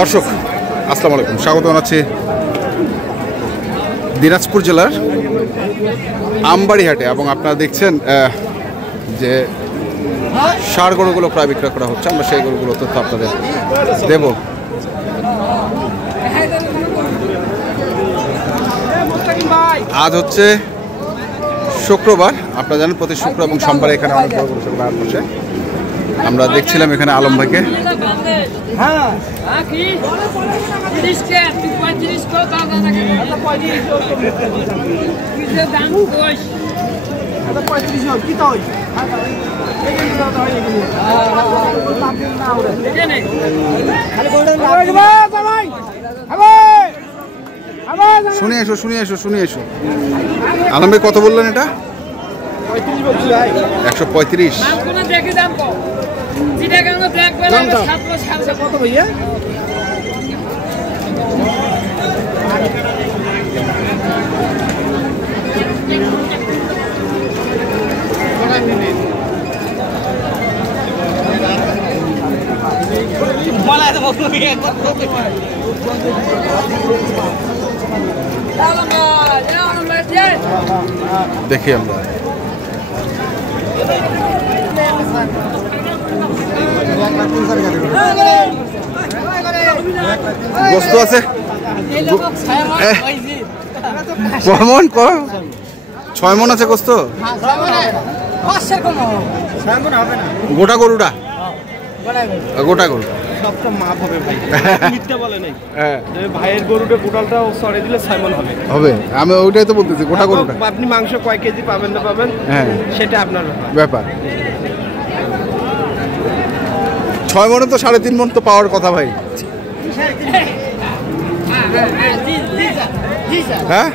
দর্শক আসসালামু আলাইকুম, স্বাগত জানাচ্ছি দিনাজপুর জেলার আমবাড়ি হাটে। এবং আপনারা দেখছেন যে ষাঁড় গরুগুলো প্রায় বিক্রয় করা হচ্ছে। আমরা সেই গরুগুলো তথ্য আপনাদের দেব। আজ হচ্ছে শুক্রবার। আপনারা জানেন প্রতি শুক্র এবং সোমবারে এখানে অনেক বড় বড় হাট বসে। আমরা দেখছিলাম এখানে আলম ভাইকে। শুনে এসো আলম ভাই কত বললেন? এটা 135। দেখি আমরা গোস্ত আছে কমন 6 মন আছে গোস্ত। গোটা গরুটা গোটা গরু সবটা মাপ হবে ভাই, মিথ্যা বলে নাই। ভাইয়ের গরুটা গোটালটা সরে দিলে 6 মণ হবে। আমি ওইটাই তো বলতেছি, গোটা গরুটা। আপনি মাংস কয় কেজি পাবেন না পাবেন সেটা আপনার ব্যাপার। 6 মনে তো 3.5 মণ তো পাওয়ার কথা ভাই। হ্যাঁ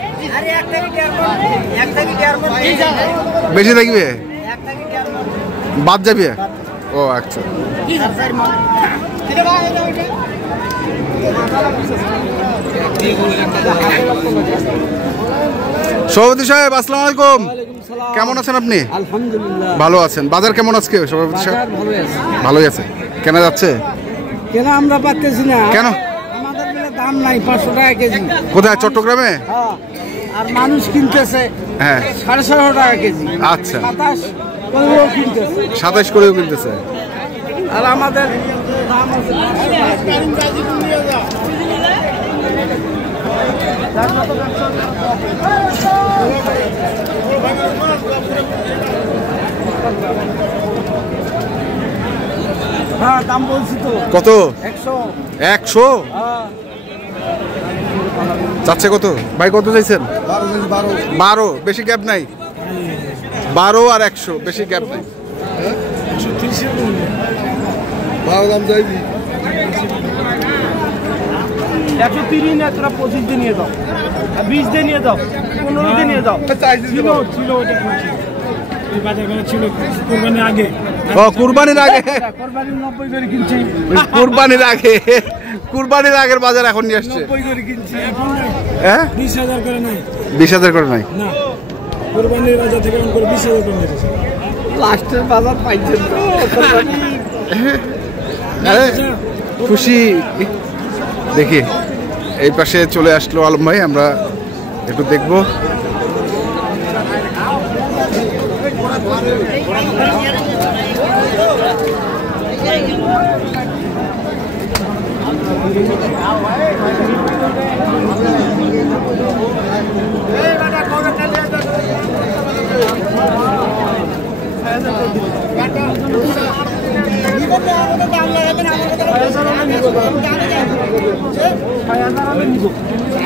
বেশি থাকবে, বাদ যাবে। ও আচ্ছা, সভাপতি সাহেব আসসালামু আলাইকুম, কেমন আছেন আপনি? আলহামদুলিল্লাহ ভালো আছেন। বাজার কেমন আজকে সভাপতি সাহেব? ভালোই আছে। কেনা যাচ্ছে? কেন আমরা পাচ্ছি না। কেন? আমাদের বেলা দাম নাই, 500 টাকা কেজি। কোথায়? চট্টগ্রামে? হ্যাঁ, আর মানুষ কিনতেছে 650 টাকা কেজি। আচ্ছা, 27 করেও কিনতেছে। আর আমাদের দাম আছে হ্যাঁ, দাম বলছি তো। কত? 100। চাচ্ছে কত ভাই? কত চাইছেন? 12। বেশি গ্যাপ নাই। 12 আর 100, বেশি গ্যাপ নাই। 130 না, তোরা 25 দিয়ে নিয়ে দাও, 20 দিয়ে নিয়ে দাও, 15 দিয়ে নিয়ে দাও। ছিল ওটা ছিল কুরবানির আগে। কুরবানির আগে, কুরবানির 90 করে কিনছি। কুরবানির আগের বাজার এখন নিয়ে আসছে। 90 করে কিনছি। হ্যাঁ, 20,000 করে নাই। 20,000 করে নাই না, কুরবানির বাজার থেকে অন করে 20,000 করে নিয়েছে। লাস্টের বাজার পাইছেন তো। খুশি। দেখি এই পাশে চলে আসলো আলম ভাই, আমরা একটু দেখবো।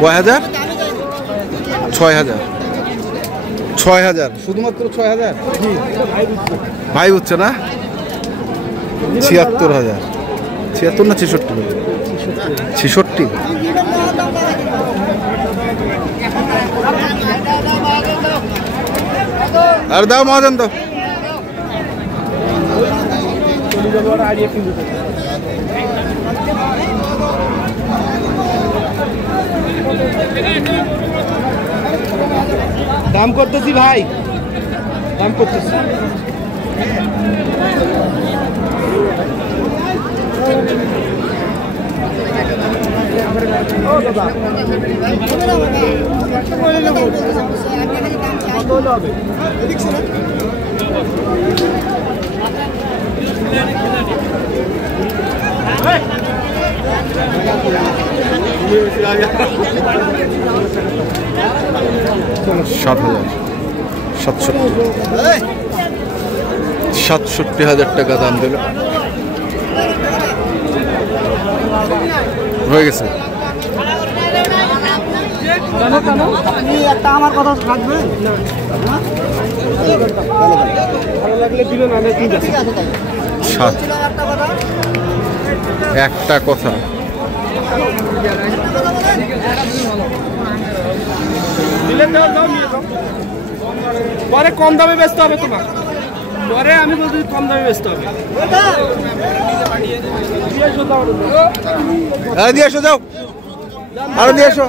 কয় হাজার? 6,000। 6,000 শুধুমাত্র 6,000? ভাই বুঝছে না? 76,000। 76 না 66? 66। আর দাও মহাজন দাও। দাম করতেছি ভাই, দাম করতেছি। ও দাদা কত হলে হবে? সাতষট্টি হাজার টাকা দাম দিল, হয়ে গেছে। আপনি একটা আমার কথা রাখবেন, ভালো লাগলে দিল, না ঠিক আছে। সাত একটা কথা, দিলে দাও, দাও নিয়ে যাও। পরে কম দামে বেচতে হবে তোমার, পরে আমি বলছি কম দামে বেচতে হবে। দিয়ে এসো, যাও আরো দিয়ে এসো।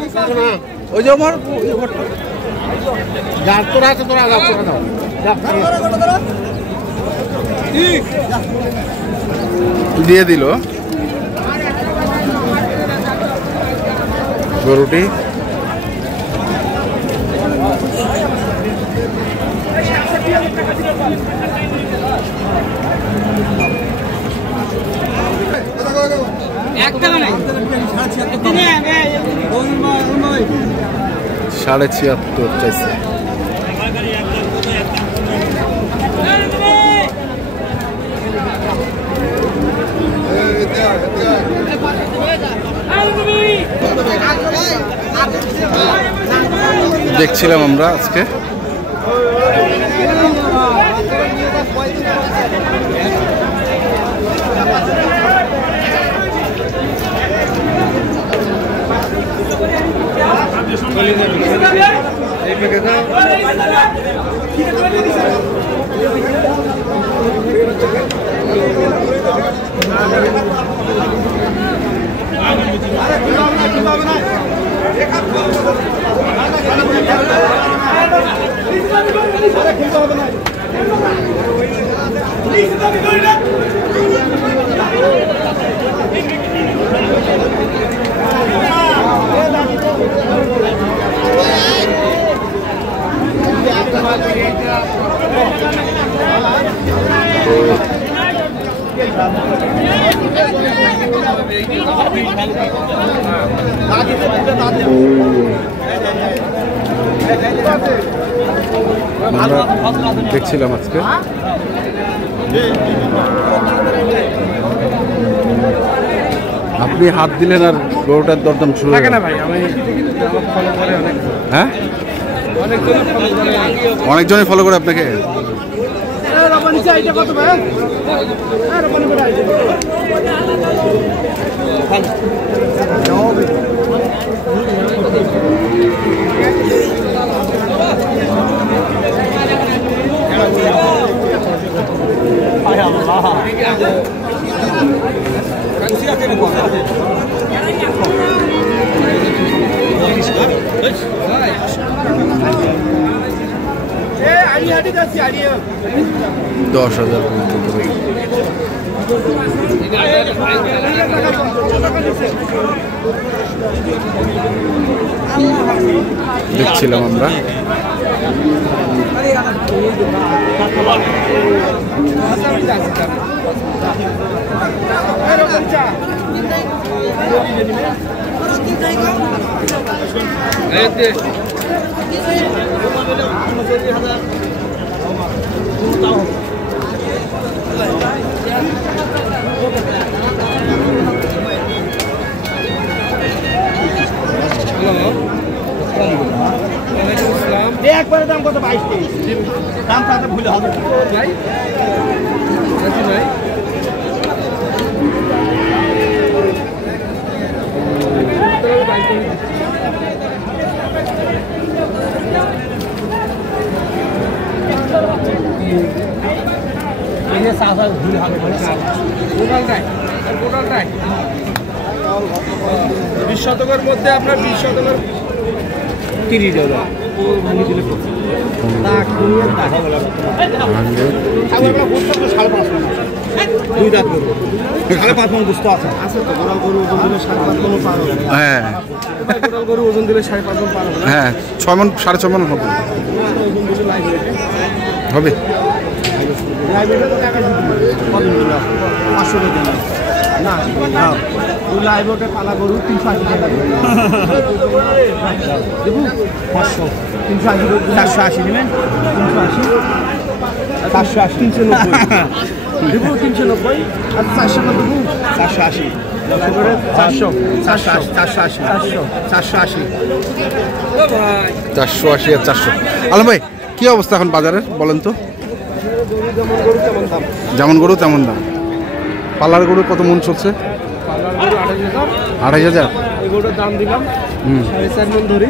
ওই যে আমার তোরা আছে, তোরা দাও। দিয়ে দিল গরুটি। সাড়ে ৭৬ চাইছে। দেখছিলাম আমরা আজকে দেখছিলাম আজকে আপনি হাত দিলেন আর গরুটার দরদাম শুরু থাকে না ভাই, আমি ফলো করে অনেক, হ্যাঁ অনেকজনই ফলো করে আপনাকে। কত ভাই? দশ হাজার দেখছিলাম আমরা একবারে দাম কত? 22-23 দাম তাতে ভুলে হবে ভাই। বিশ শতকের মধ্যে আপনার 20 শতকের 30,000 ভাঙি দিলে ভাঙবে। 2 দাঁত গরু 5.5 মণ গোস্ত আছে তো গোড়াল গরু ওজন দিলে 5.5 মণ পার হবে হ্যাঁ গোড়াল গরু ওজন দিলে 5.5 মণ পার হবে হ্যাঁ 6 মণ 6.5 মণ হবে ওজন দিলে লাইভ হবে লাইভ এটা তো টাকা দিতে হবে কত দিন 500 টাকা না না ওই লাইভ ওটা পালা গরু 380 টাকা দেবো 500 380 480 নেবেন 380 390 দেবো 390 আর 400 কত দেবো 480 480 আর 400 আলম ভাই কি অবস্থা এখন বাজারের বলেন তো যেমন গরু তেমন দাম পালার গরু কত মন চলছে 2,500 এই গরুটার দাম দিলাম 4.5 মণ ধরি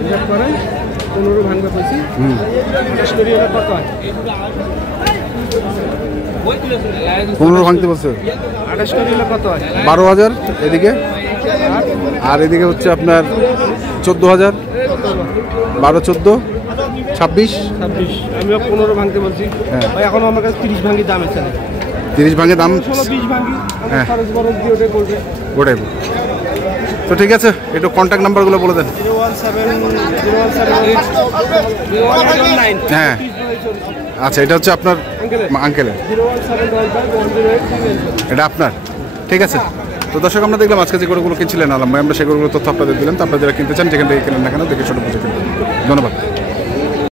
হিসাব করেন 15 ভাঙবে পয়সি করি এটা কত হয় 15 ভাঙতে বলছে 28 করি এটা কত হয় 12,000 এদিকে আর এদিকে হচ্ছে আপনার 14,000 12 14 26 আমিও 15 ভাঙতে বলছি ভাই এখনো আমার কাছে 30 ভাঙি দাম আছে 30 ভাঙে দাম 20 ভাঙি হ্যাঁ খরচ বরং দিয়ে ওটা করবে ওটাই তো ঠিক আছে একটু কন্ট্যাক্ট নাম্বারগুলো বলে দেন 01708 হ্যাঁ আচ্ছা এটা হচ্ছে আপনার আঙ্কেলের এটা আপনার ঠিক আছে তো দর্শক আমরা দেখলাম আজকে যে গরুগুলো কিনছিলেন আলম ভাই আমরা সেই গরুগুলো তথ্য আপনাদের দিলাম তো আপনারা যারা কিনতে চান যেখান থেকে কিনেন না কেন দেখে ছোটো বুঝে কিনবেন ধন্যবাদ